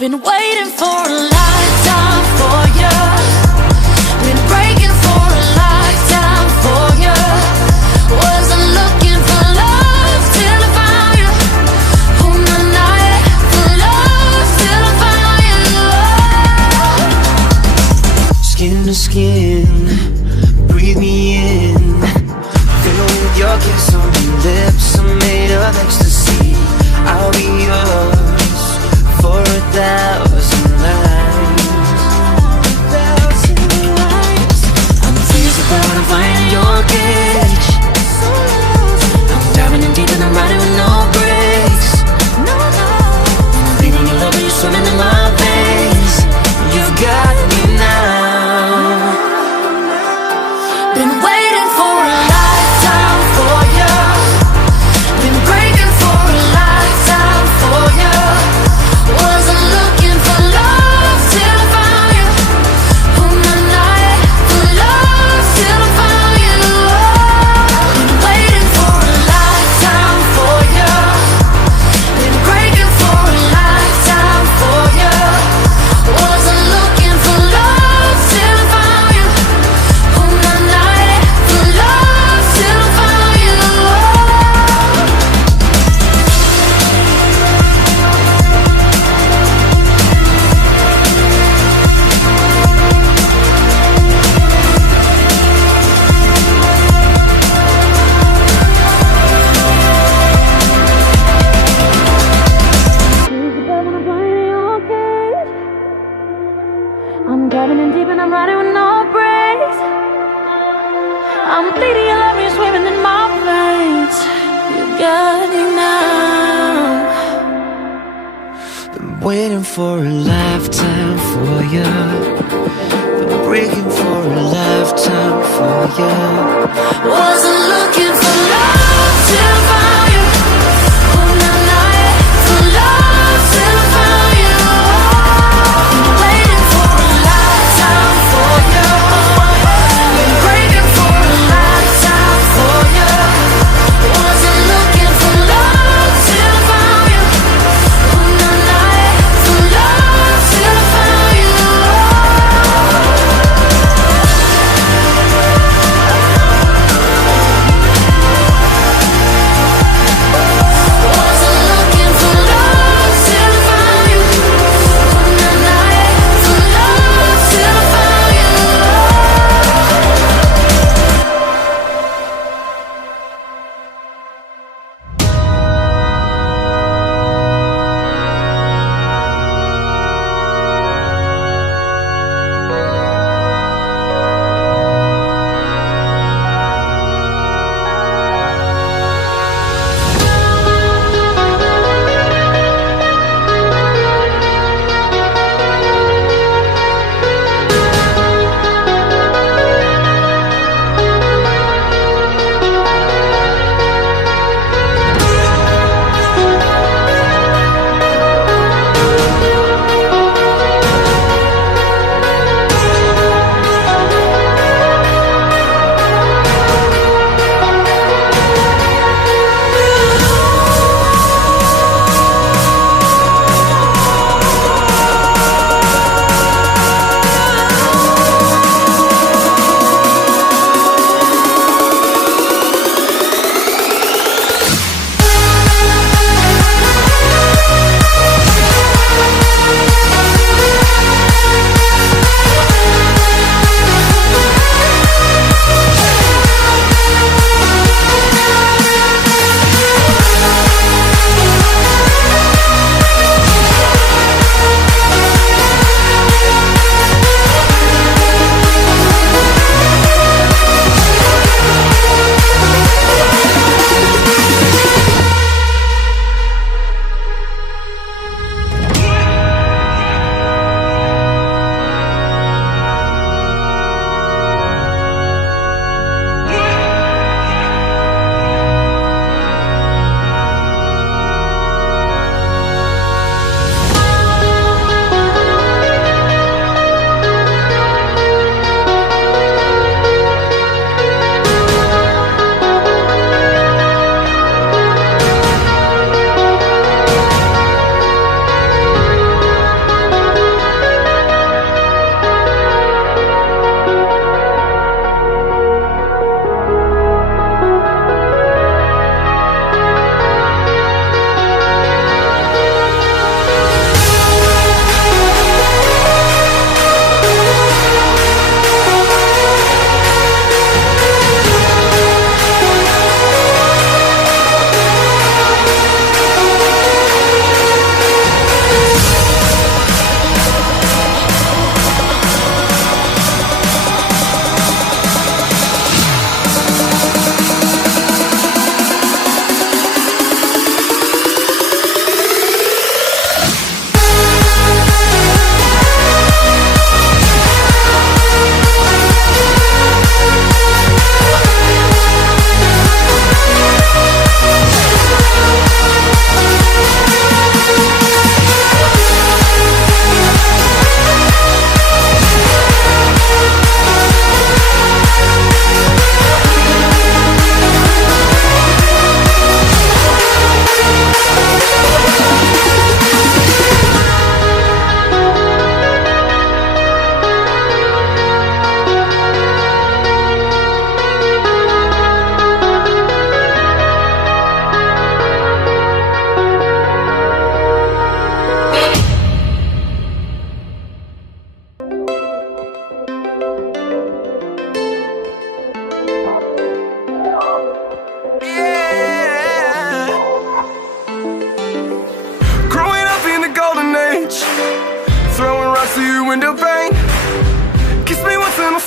Been waiting for a lifetime for you. Been breaking for a lifetime for you. Wasn't looking for love till I found you. Oh my night for love till I found you. Skin to skin, breathe me in. Fill with your kiss on your lips. I'm made of ecstasy. I'll be yours for 1,000 lives. I'm freezing but I'm flying in your cage. I'm diving in deep and I'm riding with no brakes. I'm bleeding your love when you're swimming in my veins. You've got me now. Been waiting for a lifetime for you. Been breaking for a lifetime for you. Wasn't looking for love till I found you. Oh my night for love till I found you. Been waiting for a lifetime for you. Been breaking for a lifetime for you. Wasn't looking for love till I found you. Oh my night for love till I found you. I'm diving in deep and I'm riding with no brakes. I'm bleeding your love, you're swimming in my veins. You got me now. Been waiting for a lifetime for you. Been breaking for a lifetime for you. Wasn't looking for love till I found you. Oh my night for love till I found you. Been waiting for a lifetime for you. Been breaking for a lifetime for you. Wasn't looking for love till I found you. Oh my night for love till I found you.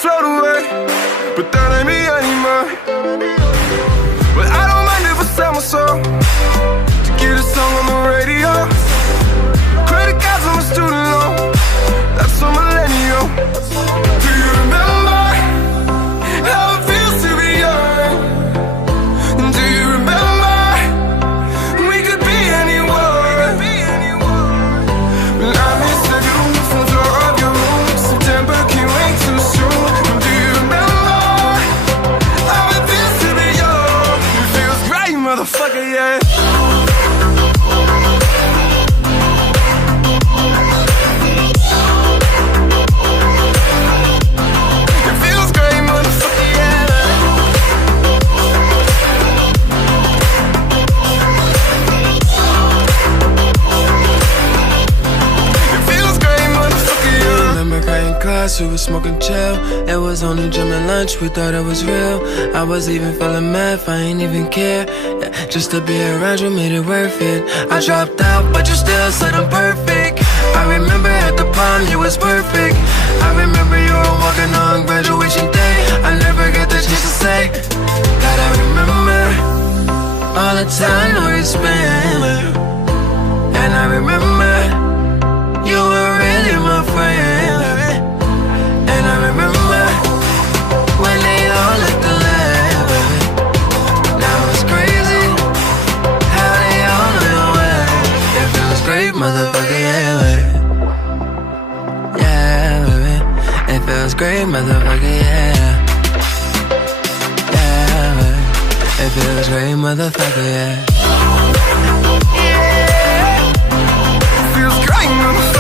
float away, but that ain't me anymore. But I don't mind if I sell my soul to get a song on the radio. Credit cards on my student loan, that's a millennial. Do you remember how it feels to be young? Do you remember we could be anyone? I miss the view from the floor of your room. September came way too soon. Do you remember how it feels to be young? It feels great, motherfucker, yeah. Class, we was smoking chill. It was only gym and lunch, we thought it was real. I was even feeling math, I ain't even care. Yeah, just to be around you made it worth it. I dropped out, but you still said I'm perfect. I remember at the prom, you was perfect. I remember you were walking on graduation day. I never got the chance to say that I remember all the time we spent. And I remember you were really my friend. And I remember when they all looked alike, baby. Now it's crazy how they all know your way. It feels great, motherfucker, yeah, baby. Yeah, baby. It feels great, motherfucker, yeah. Yeah, baby. It feels great, motherfucker, yeah. Yeah. It feels great, motherfucker.